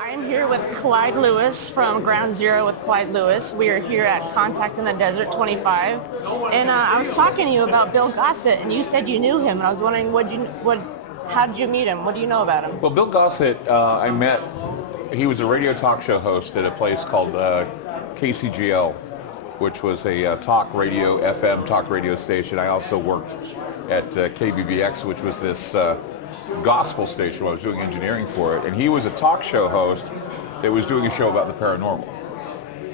I'm here with Clyde Lewis from Ground Zero with Clyde Lewis. We are here at Contact in the Desert 25. And I was talking to you about Bill Gossett, and you said you knew him. And I was wondering, how did you meet him? What do you know about him? Well, Bill Gossett, I met, he was a radio talk show host at a place called KCGL, which was a talk radio, FM talk radio station. I also worked at KBBX, which was this gospel station where I was doing engineering for it. And he was a talk show host that was doing a show about the paranormal.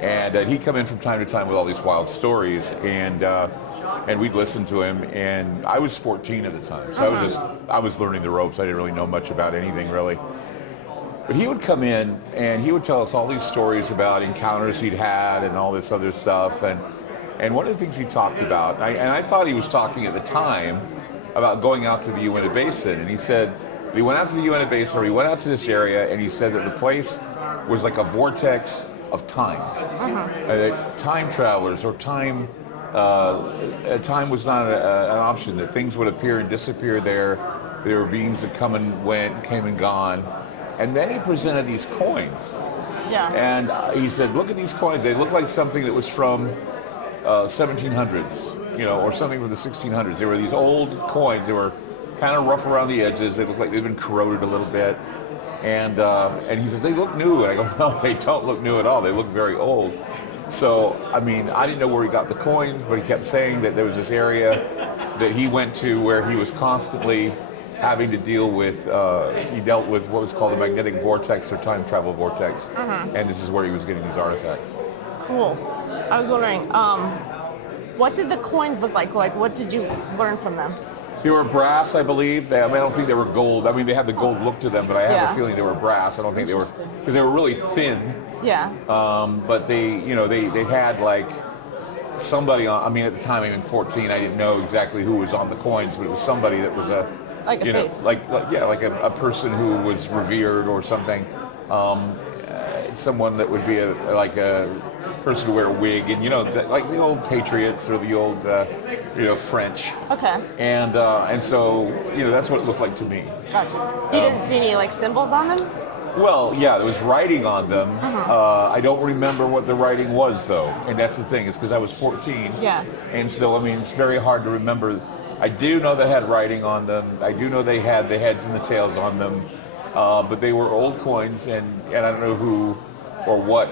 And he'd come in from time to time with all these wild stories, and we'd listen to him. And I was 14 at the time, so I was learning the ropes. I didn't really know much about anything really. But he would come in and he would tell us all these stories about encounters he'd had and all this other stuff. And one of the things he talked about, and I thought he was talking at the time about going out to the Uinta Basin. And he said he went out to the Uinta Basin, or he went out to this area, and he said that the place was like a vortex of time. That time travelers or time was not an option, that things would appear and disappear there. There were beings that come and went, came and gone. And then he presented these coins. Yeah. And he said, look at these coins. They look like something that was from 1700s, or something from the 1600s. They were these old coins. They were kind of rough around the edges. They looked like they'd been corroded a little bit. And he said, they look new. And I go, no, they don't look new at all. They look very old. So, I mean, I didn't know where he got the coins, but he kept saying that there was this area that he went to where he was constantly having to deal with, he dealt with what was called a magnetic vortex or time travel vortex. And this is where he was getting these artifacts. Cool. I was wondering, what did the coins look like? Like, what did you learn from them? They were brass, I believe. I don't think they were gold. I mean, they had the gold look to them, but I have a feeling they were brass. I don't think they were, because they were really thin. Yeah. But they had like somebody on, I mean, at the time, I'm 14, I didn't know exactly who was on the coins, but it was somebody that was a, like a face. like a person who was revered or something. Someone that would be like a person who wear a wig, and like the old patriots or the old French. Okay. And so that's what it looked like to me. Gotcha. You didn't see any like symbols on them? Well, yeah, there was writing on them. I don't remember what the writing was though, and that's the thing. It's because I was 14. Yeah. And so I mean, it's very hard to remember. I do know they had writing on them. I do know they had the heads and the tails on them. But they were old coins, and I don't know who or what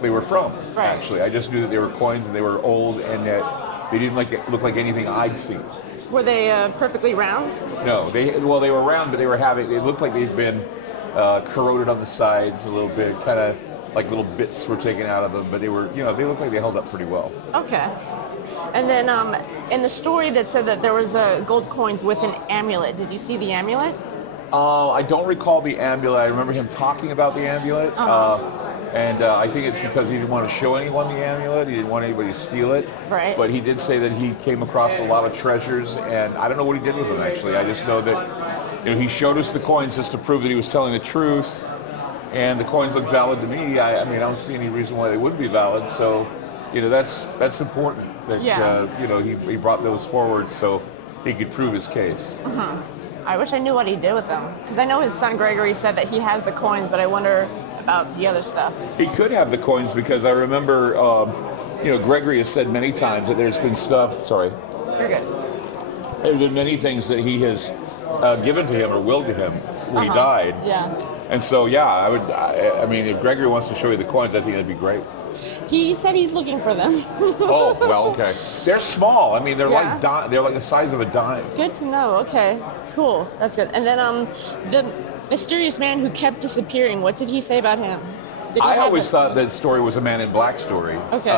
they were from, actually. I just knew that they were coins and they were old, and that they didn't look like anything I'd seen. Were they perfectly round? No, they were round, but they looked like they'd been corroded on the sides a little bit, kind of like little bits were taken out of them, but they were, they looked like they held up pretty well. Okay. And then in the story that said that there was gold coins with an amulet, did you see the amulet? I don't recall the amulet. I remember him talking about the amulet, and I think it's because he didn't want to show anyone the amulet. He didn't want anybody to steal it. Right. But he did say that he came across a lot of treasures, and I don't know what he did with them, actually. I just know that he showed us the coins just to prove that he was telling the truth, and the coins look valid to me. I mean, I don't see any reason why they wouldn't be valid, so that's important that he brought those forward so he could prove his case. I wish I knew what he did with them, because I know his son Gregory said that he has the coins, but I wonder about the other stuff. He could have the coins, because I remember, Gregory has said many times that there's been stuff. Sorry. You're good. There have been many things that he has given to him or willed to him when he died. Yeah. And so, yeah, I mean, if Gregory wants to show you the coins, I think that'd be great. He said he's looking for them. Oh, well, okay. They're small. I mean, they're like the size of a dime. Good to know. Okay, cool. That's good. And then the mysterious man who kept disappearing, what did he say about him? I always thought that story was a Man in Black story. Okay.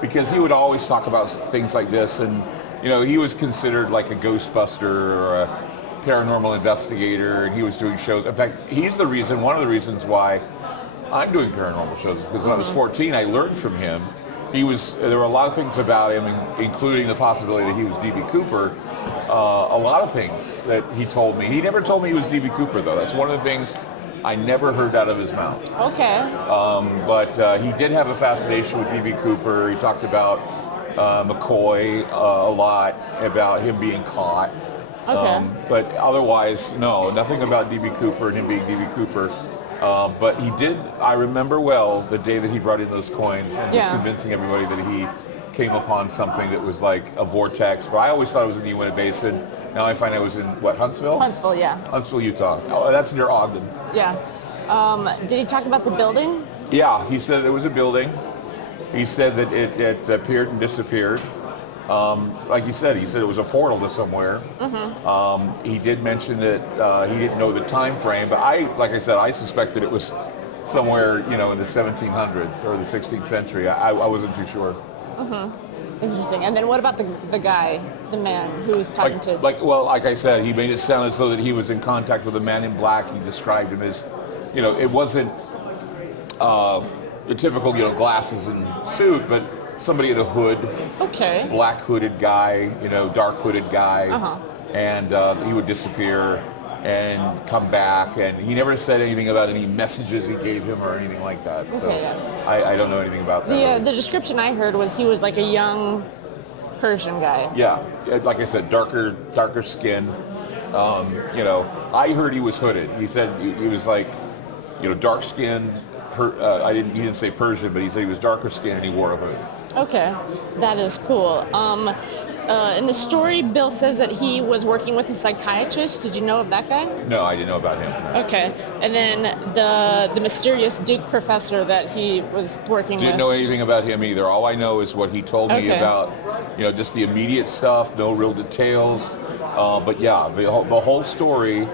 Because he would always talk about things like this, and he was considered like a Ghostbuster or a paranormal investigator, and he was doing shows. In fact, one of the reasons why I'm doing paranormal shows, because when I was 14, I learned from him. There were a lot of things about him, including the possibility that he was D.B. Cooper. A lot of things that he told me. He never told me he was D.B. Cooper, though. That's one of the things I never heard out of his mouth. Okay. But he did have a fascination with D.B. Cooper. He talked about McCoy a lot, about him being caught. Okay. But otherwise, no, nothing about D.B. Cooper and him being D.B. Cooper. But he did, I remember well, the day that he brought in those coins and was convincing everybody that he came upon something that was like a vortex. But I always thought it was in the Uinta Basin. Now I find I was in, what, Huntsville? Huntsville, yeah. Huntsville, Utah. Oh, that's near Ogden. Yeah. Did he talk about the building? Yeah, he said it was a building. He said that it appeared and disappeared. Like he said it was a portal to somewhere. He did mention that he didn't know the time frame, but like I said, I suspected it was somewhere, in the 1700s or the 16th century. I wasn't too sure. Interesting. And then what about the guy, the man who was talking to? Like I said, he made it sound as though that he was in contact with a man in black. He described him as, it wasn't the typical, glasses and suit, but somebody in a hood. Okay. Black hooded guy, dark hooded guy. And he would disappear and come back, and he never said anything about any messages he gave him or anything like that. So I don't know anything about that. The the description I heard was he was like a young Persian guy. Yeah, like I said, darker skin. I heard he was hooded. He said he was like, dark skinned. He didn't say Persian, but he said he was darker skinned and he wore a hood. Okay, that is cool. In the story, Bill says that he was working with a psychiatrist. Did you know of that guy? No, I didn't know about him. No. Okay, and then the mysterious Duke professor that he was working with. Didn't know anything about him either. All I know is what he told me about, just the immediate stuff, no real details. But yeah, the whole story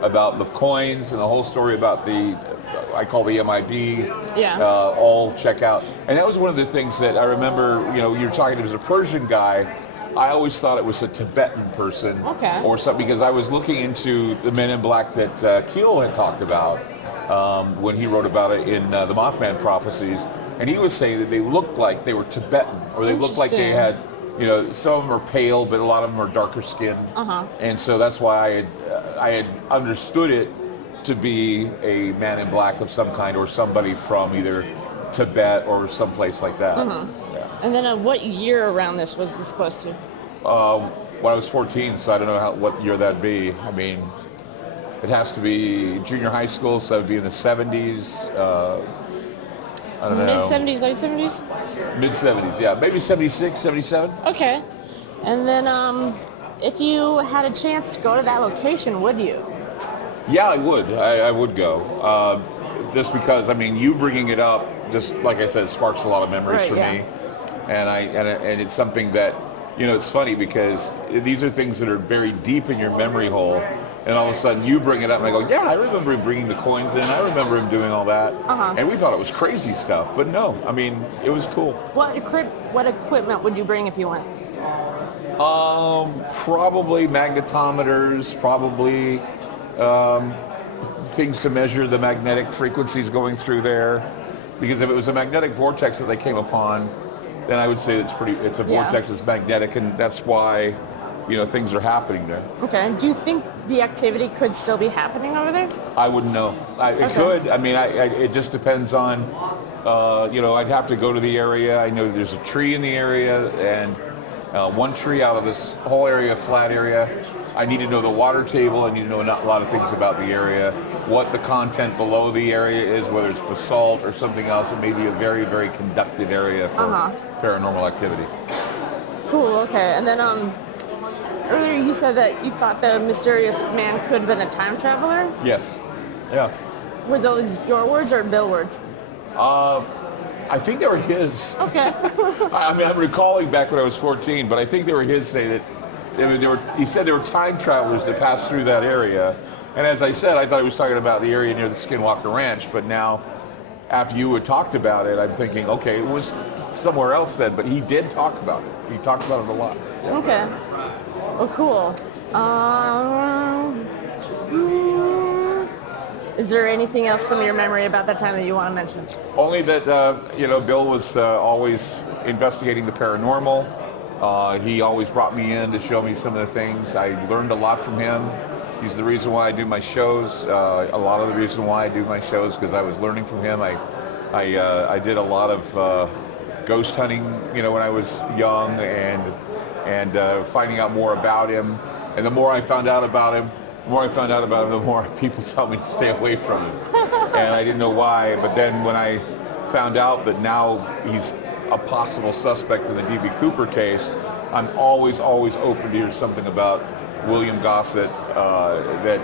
about the coins and the whole story about I call the MIB, all check out. And that was one of the things that I remember, you were talking, it was a Persian guy. I always thought it was a Tibetan person or something, because I was looking into the Men in Black that Keel had talked about when he wrote about it in the Mothman Prophecies. And he was saying that they looked like they were Tibetan, or they looked like they had, some of them are pale, but a lot of them are darker skinned. And so that's why I had understood it to be a man in black of some kind, or somebody from either Tibet or someplace like that. And then what year around this was this close to? When I was 14, so I don't know what year that'd be. I mean, it has to be junior high school, so it'd be in the 70s. I don't know. Mid-70s, late 70s? Mid-70s, yeah. Maybe 76, 77. Okay. And then if you had a chance to go to that location, would you? Yeah, I would. I would go. Just because, you bringing it up, just like I said, sparks a lot of memories for me. And it's something that, it's funny because these are things that are buried deep in your memory hole, and all of a sudden you bring it up and I go, yeah, I remember him bringing the coins in, I remember him doing all that. And we thought it was crazy stuff, but no, it was cool. What equipment would you bring if you went? Probably magnetometers, probably things to measure the magnetic frequencies going through there, because if it was a magnetic vortex that they came upon, then I would say it's a vortex that's magnetic, and that's why, things are happening there. Okay. Do you think the activity could still be happening over there? I wouldn't know. It could. It just depends on, I'd have to go to the area. I know there's a tree in the area, and one tree out of this whole area, flat area. I need to know the water table. I need to know a lot of things about the area, what the content below the area is, whether it's basalt or something else. It may be a very, very conducted area for paranormal activity. Cool, okay. And then earlier you said that you thought the mysterious man could have been a time traveler? Yes. Yeah. Were those your words or Bill words? I think they were his. Okay. I'm recalling back when I was 14, but I think they were his, say that he said there were time travelers that passed through that area. And as I said, I thought he was talking about the area near the Skinwalker Ranch, but now, after you had talked about it, I'm thinking, okay, it was somewhere else then, but he did talk about it. He talked about it a lot. Yeah. Okay. Well, cool. Is there anything else from your memory about that time that you want to mention? Only that, Bill was always investigating the paranormal. He always brought me in to show me some of the things. I learned a lot from him. He's the reason why I do my shows. A lot of the reason why I do my shows, because I was learning from him. I did a lot of ghost hunting, when I was young, and finding out more about him. And the more I found out about him, The more I found out about him, the more people tell me to stay away from him. And I didn't know why, but then when I found out that now he's a possible suspect in the D.B. Cooper case, I'm always open to hear something about William Gossett that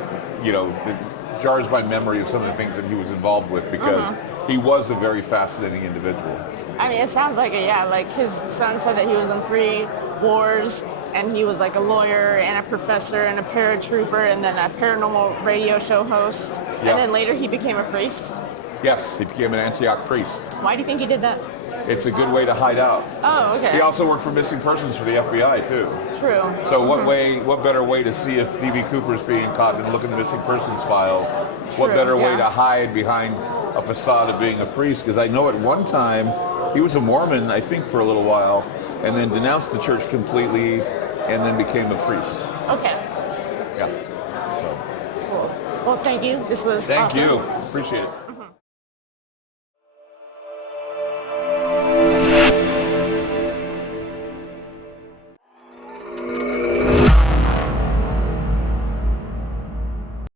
jars my memory of some of the things that he was involved with, because he was a very fascinating individual. I mean, it sounds like it, yeah. Like his son said that he was in 3 wars, and he was like a lawyer and a professor and a paratrooper and then a paranormal radio show host. Yeah. And then later he became a priest. Yes, he became an Antioch priest. Why do you think he did that? It's a good way to hide out. Oh, okay. He also worked for missing persons for the FBI too. True. So what better way to see if D.B. Cooper's being caught than look in the missing persons file? True, what better way yeah. to hide behind a facade of being a priest? Because I know at one time he was a Mormon, I think, for a little while, and then denounced the church completely, and then became a priest. Okay. Yeah. So. Cool. Well, thank you. This was Thank awesome. you. Appreciate it.